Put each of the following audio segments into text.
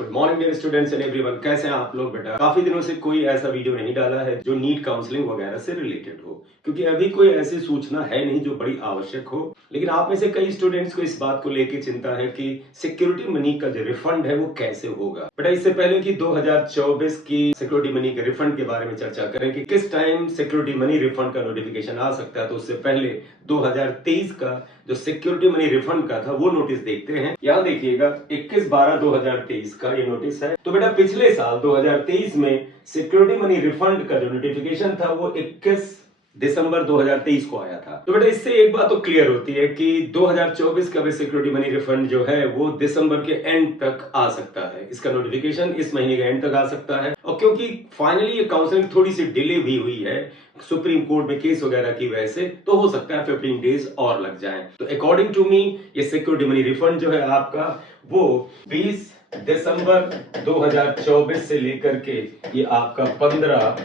Good morning dear students and everyone, कैसे हैं आप लोग बेटा। काफी दिनों से कोई ऐसा वीडियो नहीं डाला है जो नीट काउंसलिंग वगैरह से रिलेटेड हो, क्योंकि अभी कोई ऐसी सूचना है नहीं जो बड़ी आवश्यक हो। लेकिन आप में से कई स्टूडेंट्स को इस बात को लेकर चिंता है कि सिक्योरिटी मनी का जो रिफंड है वो कैसे होगा। बेटा इससे पहले कि 2024 की सिक्योरिटी मनी के रिफंड के बारे में चर्चा करें कि किस टाइम सिक्योरिटी मनी रिफंड का नोटिफिकेशन आ सकता है, तो उससे पहले 2023 का जो सिक्योरिटी मनी रिफंड का था वो नोटिस देखते हैं। यहाँ देखिएगा 21/12/2023 का ये नोटिस है। तो बेटा पिछले साल 2023 में सिक्योरिटी मनी रिफंड का जो नोटिफिकेशन था वो 21 दिसंबर 2023 को आया था। तो बेटा इससे एक बात तो क्लियर होती है कि 2024 का भी सिक्योरिटी मनी रिफंड जो है वो दिसंबर के एंड तक आ सकता है। इसका नोटिफिकेशन इस महीने के एंड तक आ सकता है, और क्योंकि फाइनली ये काउंसलिंग थोड़ी सी डिले भी हुई है सुप्रीम कोर्ट में केस वगैरह की वजह से, तो हो सकता है 15 डेज और लग जाए। तो अकॉर्डिंग टू मी ये सिक्योरिटी मनी रिफंड जो है आपका वो 20 दिसंबर 2024 से लेकर के ये आपका 15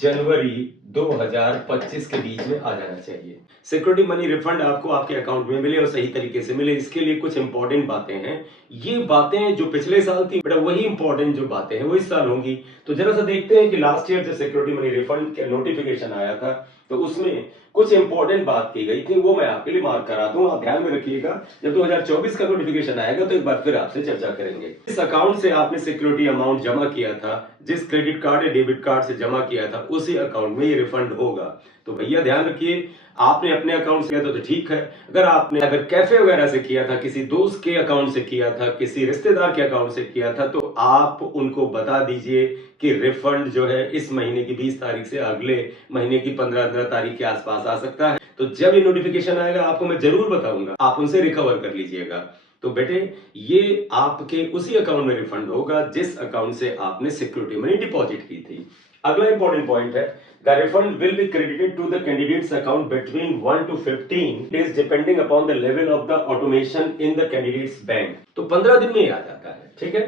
जनवरी 2025 के बीच में आ जाना चाहिए। सिक्योरिटी मनी रिफंड आपको आपके अकाउंट में मिले और सही तरीके से मिले, इसके लिए कुछ इंपॉर्टेंट बातें हैं। ये बातें जो पिछले साल थी बेटा वही इंपॉर्टेंट जो बातें हैं वो इस साल होंगी। तो जरा सा देखते हैं कि लास्ट ईयर जब सिक्योरिटी मनी रिफंड का नोटिफिकेशन आया था तो उसमें कुछ इंपॉर्टेंट बात की गई थी, वो मैं आपके लिए मार्क करा दूं। आप ध्यान में रखिएगा, जब 2024 का नोटिफिकेशन आएगा तो एक बार फिर आपसे चर्चा करेंगे। इस अकाउंट से आपने सिक्योरिटी अमाउंट जमा किया था, जिस क्रेडिट कार्ड या डेबिट कार्ड से जमा किया था उसी अकाउंट में ये रिफंड होगा। तो भैया ध्यान रखिए, आपने अपने अकाउंट से किया था तो ठीक है। अगर कैफे वगैरह से किया था, किसी दोस्त के अकाउंट से किया था, किसी रिश्तेदार के अकाउंट से किया था, तो आप उनको बता दीजिए कि रिफंड जो है इस महीने की 20 तारीख से अगले महीने की 15 तारीख के आसपास आ सकता है। तो जब ये नोटिफिकेशन आएगा आपको मैं जरूर बताऊंगा, आप उनसे रिकवर कर लीजिएगा। तो बेटे ये आपके उसी अकाउंट में रिफंड होगा जिस अकाउंट से आपने सिक्योरिटी मनी डिपॉजिट की थी। अगला इंपॉर्टेंट पॉइंट है, the refund will be credited to the candidate's account between 1 to 15 days depending upon the level of the automation in the candidate's bank। तो 15 दिन में ही आ जाता है, ठीक है।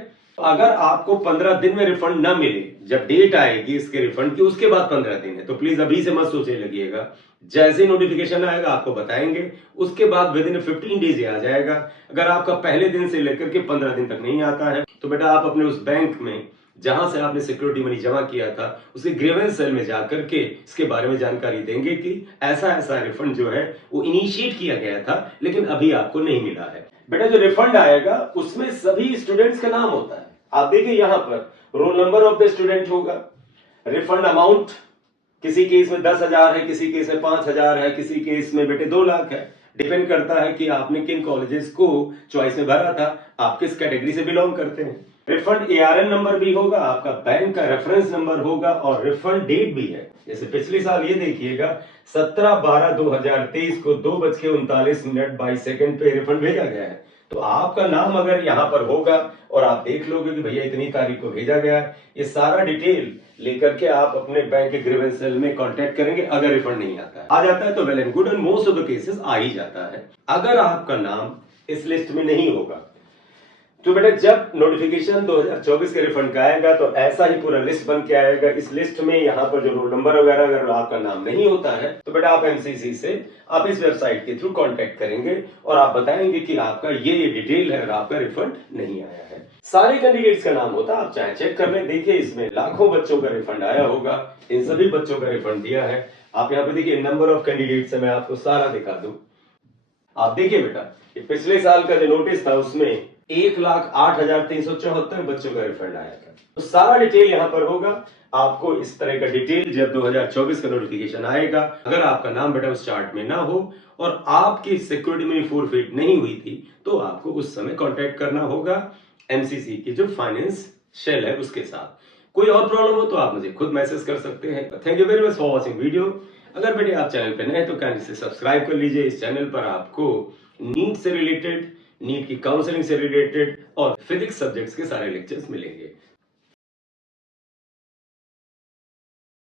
अगर आपको 15 दिन में रिफंड ना मिले, जब डेट आएगी इसके रिफंड की उसके बाद 15 दिन है, तो प्लीज अभी से मत सोचने लगिएगा। जैसे नोटिफिकेशन आएगा आपको बताएंगे, उसके बाद विद इन 15 डेज आ जाएगा। अगर आपका पहले दिन से लेकर के 15 दिन तक नहीं आता है तो बेटा आप अपने उस बैंक में जहां से आपने सिक्योरिटी मनी जमा किया था उसके ग्रीवेंस सेल में जाकर के इसके बारे में जानकारी देंगे कि ऐसा ऐसा रिफंड जो है वो इनिशिएट किया गया था लेकिन अभी आपको नहीं मिला है। बेटा जो रिफंड आएगा उसमें सभी स्टूडेंट्स का नाम होता है। आप देखिए यहां पर roll number of the student होगा, रिफंड अमाउंट किसी केस में 10,000 है, किसी केस में 5,000 है, किसी केस में बेटे 2 लाख है। डिपेंड करता है कि आपने किन कॉलेजेस को चॉइस में भरा था, आप किस कैटेगरी से बिलोंग करते हैं। रिफंड ARN नंबर भी होगा, आपका बैंक का रेफरेंस नंबर होगा और रिफंड डेट भी है। जैसे पिछले साल ये देखिएगा 17/12/2023 को 2:39 पे रिफंड भेजा गया है। तो आपका नाम अगर यहाँ पर होगा और आप देख लोगे कि भैया इतनी तारीख को भेजा गया है, ये सारा डिटेल लेकर के आप अपने बैंक के ग्रीवेंस सेल में कांटेक्ट करेंगे। अगर रिफंड नहीं आता है, आ जाता है तो well and good, and most of the cases आ ही जाता है। अगर आपका नाम इस लिस्ट में नहीं होगा तो बेटा जब नोटिफिकेशन 2024 के रिफंड का आएगा तो ऐसा ही पूरा लिस्ट बन के आएगा। इस लिस्ट में यहाँ पर जो रोल नंबर वगैरह अगर आपका नाम नहीं होता है तो बेटा आप MCC से आप इस वेबसाइट के थ्रू कांटेक्ट करेंगे और आप बताएंगे कि आपका ये डिटेल है और आपका रिफंड नहीं आया है। सारे कैंडिडेट्स का नाम होता है, आप चाहे चेक कर लें। देखिए इसमें लाखों बच्चों का रिफंड आया होगा, इन सभी बच्चों का रिफंड दिया है। आप यहाँ पे देखिए नंबर ऑफ कैंडिडेट्स है, मैं आपको सारा दिखा दूं। आप देखिए बेटा पिछले साल का जो नोटिस था उसमें 1,08,374 बच्चों का रिफंड आया था। तो सारा डिटेल यहाँ पर होगा। आपको इस तरह का डिटेल जब 2024 का नोटिफिकेशन आएगा, अगर आपका नाम बेटा उस चार्ट में ना हो और आपकी सिक्योरिटी मनी फोरफिट नहीं हुई थी तो आपको उस समय कांटेक्ट करना होगा MCC की जो फाइनेंस शेल है उसके साथ। कोई और प्रॉब्लम हो तो आप मुझे खुद मैसेज कर सकते हैं। Thank you very much for watching video. अगर बेटे आप चैनल पे नए हैं तो काइंडली से सब्सक्राइब कर लीजिए। इस चैनल पर आपको नीट से रिलेटेड, नीट की काउंसलिंग से रिलेटेड और फिजिक्स सब्जेक्ट्स के सारे लेक्चर्स मिलेंगे।